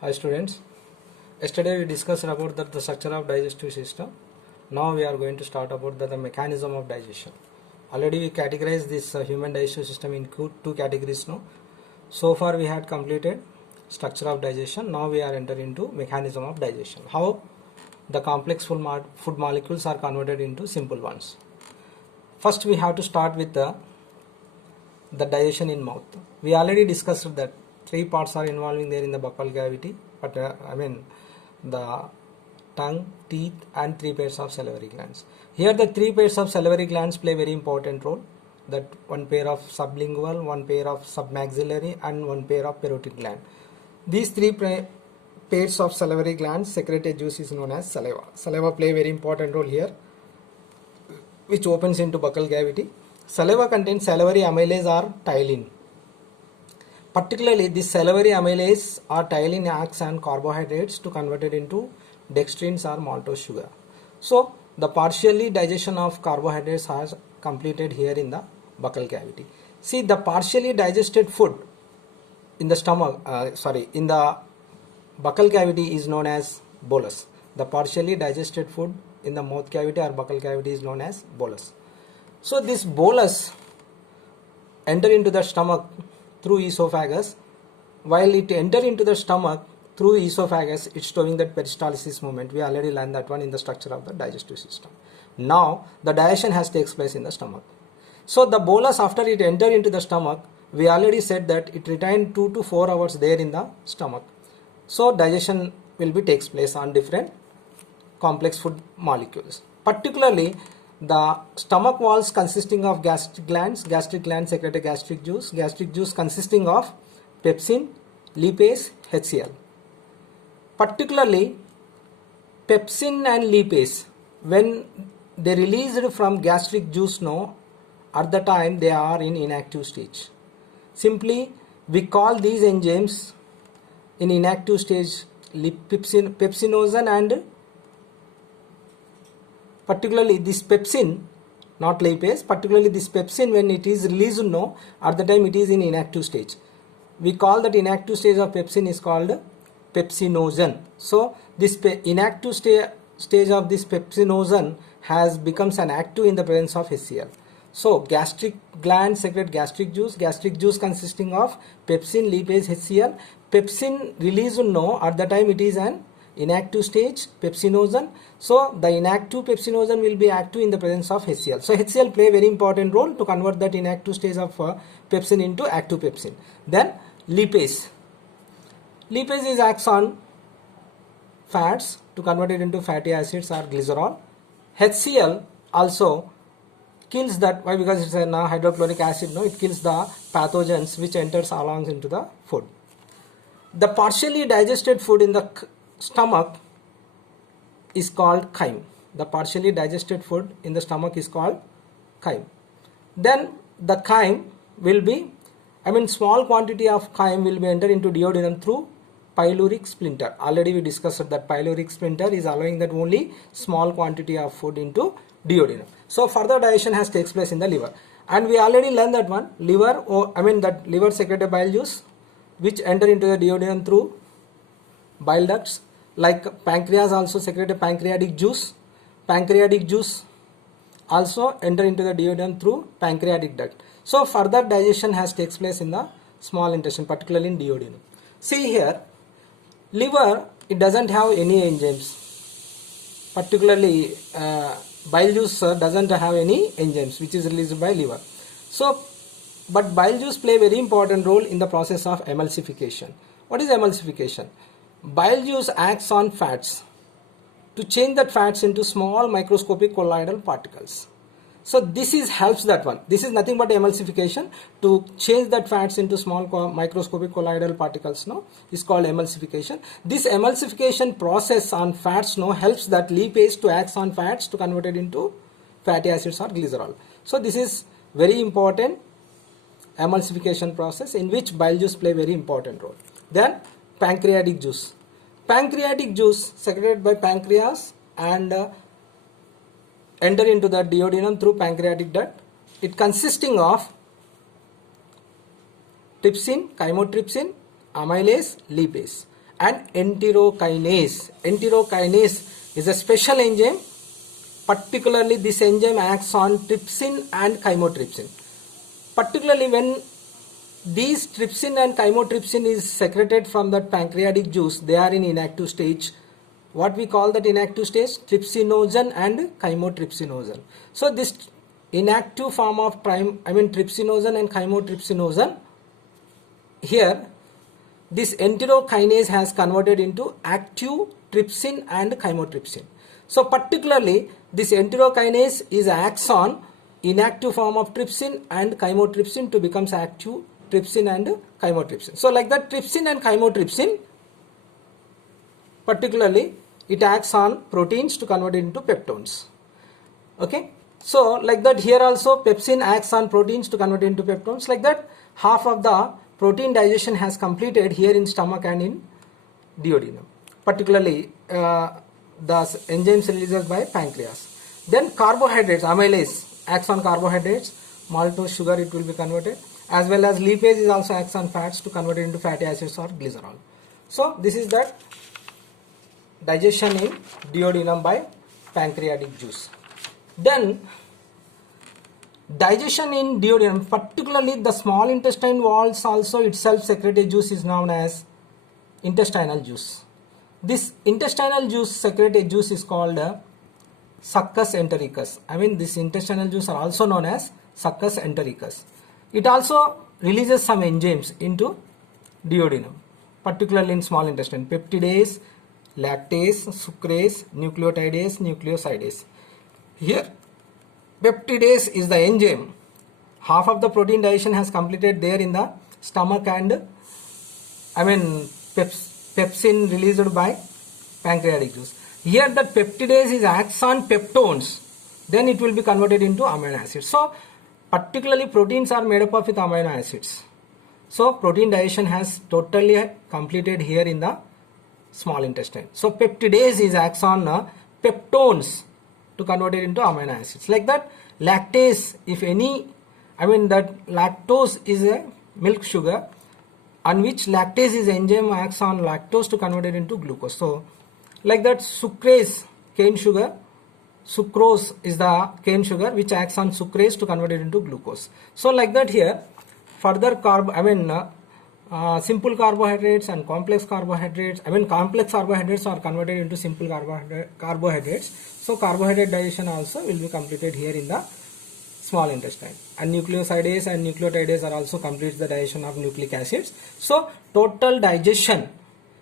Hi students. Yesterday we discussed about the structure of digestive system. Now we are going to start about the mechanism of digestion. Already we categorized this human digestive system in two categories now. So far we had completed structure of digestion. Now we are entering into mechanism of digestion. How the complex food molecules are converted into simple ones. First we have to start with the digestion in mouth. We already discussed that three parts are involving there in the buccal cavity, but the tongue, teeth and three pairs of salivary glands. Here the three pairs of salivary glands play very important role. That one pair of sublingual, one pair of submaxillary and one pair of parotid gland. These three pairs of salivary glands secrete a juice is known as saliva. Saliva play very important role here, which opens into buccal cavity. Saliva contains salivary amylase or ptyalin. Particularly, this salivary amylase or ptyalin acts on carbohydrates to convert it into dextrins or maltose sugar. So, the partially digestion of carbohydrates has completed here in the buccal cavity. See, the partially digested food in the stomach, in the buccal cavity is known as bolus. The partially digested food in the mouth cavity or buccal cavity is known as bolus. So this bolus enter into the stomach through esophagus. While it enter into the stomach through esophagus, it's showing that peristalsis movement. We already learned that one in the structure of the digestive system. Now the digestion has takes place in the stomach. So the bolus, after it enter into the stomach, we already said that it retained 2 to 4 hours there in the stomach. So digestion will be takes place on different complex food molecules. Particularly the stomach walls consisting of gastric glands secrete a gastric juice consisting of pepsin, lipase, HCl. Particularly pepsin and lipase, when they released from gastric juice at the time they are in inactive stage. Simply we call these enzymes in inactive stage pepsinogen, and particularly this pepsin, not lipase, particularly this pepsin, when it is released at the time it is in inactive stage. We call that inactive stage of pepsin is called pepsinogen. So this inactive stage of this pepsinogen has becomes an active in the presence of HCl. So gastric glands secrete gastric juice consisting of pepsin, lipase, HCl. Pepsin released at the time it is an inactive stage pepsinogen. So the inactive pepsinogen will be active in the presence of HCl. So HCl play a very important role to convert that inactive stage of pepsin into active pepsin. Then lipase. Lipase is acts on fats to convert it into fatty acids or glycerol. HCl also kills that. Why? Because it's a hydrochloric acid. It kills the pathogens which enters along into the food. The partially digested food in the stomach is called chyme. The partially digested food in the stomach is called chyme. Then the chyme will be, small quantity of chyme will be entered into duodenum through pyloric splinter. Already we discussed that pyloric splinter is allowing that only small quantity of food into duodenum. So further digestion has takes place in the liver, and we already learned that one that liver secrete a bile juice which enter into the duodenum through bile ducts. Like pancreas also secrete a pancreatic juice. Pancreatic juice also enter into the duodenum through pancreatic duct. So further digestion has takes place in the small intestine, particularly in duodenum. See here, liver, it doesn't have any enzymes. Particularly bile juice doesn't have any enzymes which is released by liver. So, but bile juice play a very important role in the process of emulsification. What is emulsification? Bile juice acts on fats to change that fats into small microscopic colloidal particles. So this helps that one. This is nothing but emulsification. To change that fats into small microscopic colloidal particles is called emulsification. This emulsification process on fats helps that lipase to act on fats to convert it into fatty acids or glycerol. So this is very important emulsification process in which bile juice play very important role. Then pancreatic juice. Pancreatic juice secreted by pancreas and enter into the duodenum through pancreatic duct. It consisting of trypsin, chymotrypsin, amylase, lipase. and enterokinase. Enterokinase is a special enzyme. Particularly this enzyme acts on trypsin and chymotrypsin. Particularly when these trypsin and chymotrypsin is secreted from that pancreatic juice, they are in inactive stage. What we call that inactive stage? Trypsinogen and chymotrypsinogen. So this inactive form of trypsinogen and chymotrypsinogen, here this enterokinase has converted into active trypsin and chymotrypsin. So particularly this enterokinase is acts on inactive form of trypsin and chymotrypsin to becomes active trypsin and chymotrypsin. So like that, trypsin and chymotrypsin, particularly it acts on proteins to convert it into peptones. Okay, so like that, here also pepsin acts on proteins to convert it into peptones. Like that, half of the protein digestion has completed here in stomach and in duodenum. Particularly the enzymes released by pancreas. Then carbohydrates, amylase acts on carbohydrates, maltose sugar it will be converted, as well as lipase is also acts on fats to convert it into fatty acids or glycerol. So this is that digestion in duodenum by pancreatic juice. Then digestion in duodenum, particularly the small intestine walls also itself secrete a juice is known as intestinal juice. This intestinal juice secrete a juice is called succus entericus. This intestinal juice are also known as succus entericus. It also releases some enzymes into duodenum, particularly in small intestine: peptidase, lactase, sucrase, nucleotidase, nucleosidase. Here peptidase is the enzyme. Half of the protein digestion has completed there in the stomach and pepsin released by pancreatic juice. Here the peptidase is acts on peptones, then it will be converted into amino acids. So particularly proteins are made up of with amino acids. So protein digestion has totally completed here in the small intestine. So peptidase is acts on peptones to convert it into amino acids. Like that, lactase, if any, that lactose is a milk sugar, on which lactase is enzyme acts on lactose to convert it into glucose. So like that, sucrase, cane sugar, sucrose is the cane sugar which acts on sucrase to convert it into glucose. So like that, here further simple carbohydrates and complex carbohydrates, complex carbohydrates are converted into simple carbohydrates. So carbohydrate digestion also will be completed here in the small intestine, and nucleosidase and nucleotidase are also complete the digestion of nucleic acids. So total digestion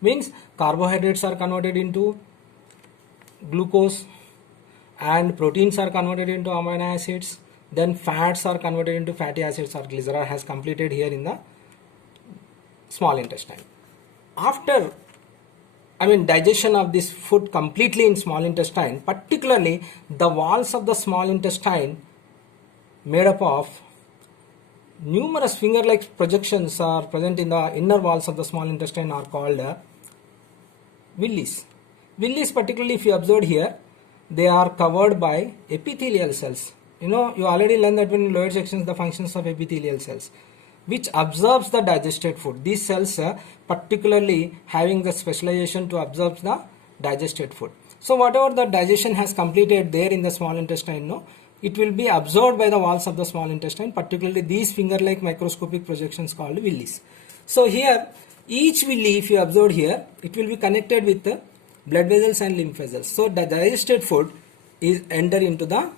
means carbohydrates are converted into glucose, and proteins are converted into amino acids, then fats are converted into fatty acids or glycerol has completed here in the small intestine. After digestion of this food completely in small intestine, particularly the walls of the small intestine made up of numerous finger-like projections are present in the inner walls of the small intestine are called villis. Villis, particularly if you observe here, they are covered by epithelial cells. You already learned that when in lower sections the functions of epithelial cells, which absorbs the digested food. These cells particularly having the specialization to absorb the digested food. So whatever the digestion has completed there in the small intestine, it will be absorbed by the walls of the small intestine, particularly these finger-like microscopic projections called villis. So here, each villi, if you observe here, it will be connected with the blood vessels and lymph vessels. So the digested food is enter into the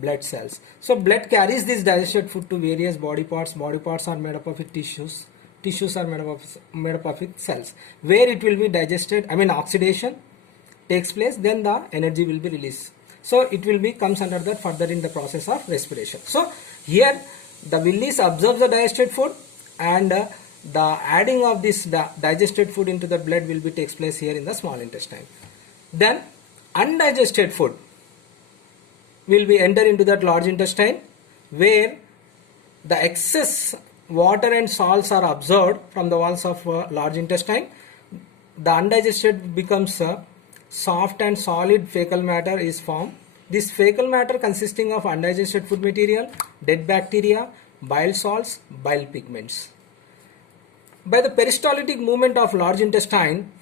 blood cells. So blood carries this digested food to various body parts. Body parts are made up of tissues. Tissues are made up of cells, where it will be digested. Oxidation takes place, then the energy will be released. So it will be comes under that further in the process of respiration. So here the villis absorbs the digested food, and the adding of this digested food into the blood will be takes place here in the small intestine. Then undigested food will be enter into that large intestine, where the excess water and salts are absorbed from the walls of large intestine. The undigested becomes soft and solid fecal matter is formed. This fecal matter consisting of undigested food material, dead bacteria, bile salts, bile pigments. By the peristaltic movement of large intestine,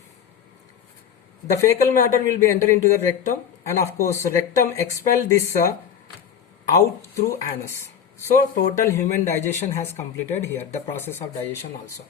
the fecal matter will be entered into the rectum, and of course rectum expel this out through anus. So total human digestion has completed here, the process of digestion also.